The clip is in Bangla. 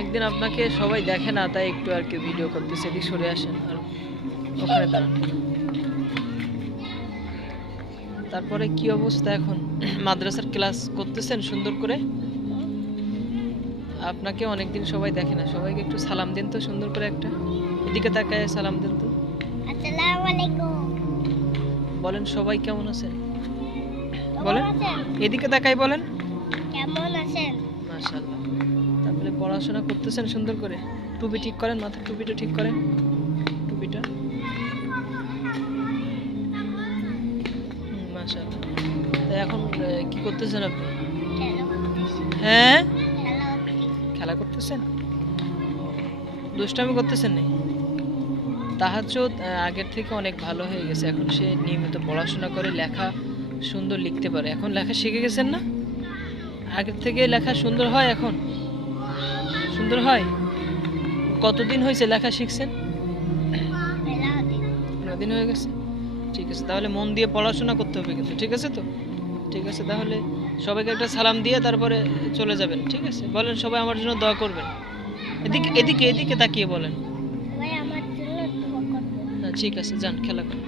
অনেকদিন আপনাকে সবাই দেখে না, তাই একটু আর কি ভিডিও করতেছে। এদিক সরে আসেন আর ওখানে দাঁড়ান। তারপরে কি অবস্থা এখন? মাদ্রাসার ক্লাস করতেছেন সুন্দর করে? আপনাকে অনেকদিন সবাই দেখে না, সবাইকে একটু সালাম দেন তো সুন্দর করে একটা। এদিকে তাকায় সালাম দেন তো। আসসালামু আলাইকুম। বলেন সবাই কেমন আছেন কেমন বলেন। আছেন? এদিকে তাকাই বলেন। কেমন আছেন? মাশাআল্লাহ। তারপরে পড়াশোনা করতেছেন সুন্দর করে? টুপি ঠিক করেন, মাথার টুপিটা ঠিক করেন, টুপিটা। মাশাআল্লাহ। তাই এখন কি করতেছেন আপনি? খেলা করতেছি। হ্যাঁ, খেলা করতেছি। খেলা করতেছেন? দুষ্টামি করতেছেন নাকি? তাহাজ্জুদ আগের থেকে অনেক ভালো হয়ে গেছে। এখন সে নিয়মিত পড়াশোনা করে লেখা সুন্দর লিখতে পারে। এখন লেখা শিখে গেছেন না? আগের থেকে লেখা সুন্দর হয় এখন? সুন্দর হয়? কতদিন হয়েছে লেখা শিখছেন? মেলা দিন। 9 দিন হয়ে গেছে। ঠিক আছে, তাহলে মন দিয়ে পড়াশোনা করতে হবে কিন্তু, ঠিক আছে তো? ঠিক আছে, তাহলে সবাইকে একটা সালাম দিয়ে তারপরে চলে যাবেন, ঠিক আছে? বলেন সবাই আমার জন্য দোয়া করবেন। এদিকে এদিকে এদিকে তাকিয়ে বলেন। সবাই আমার জন্য দোয়া করবেন। ঠিক আছে, যান খেলা করুন।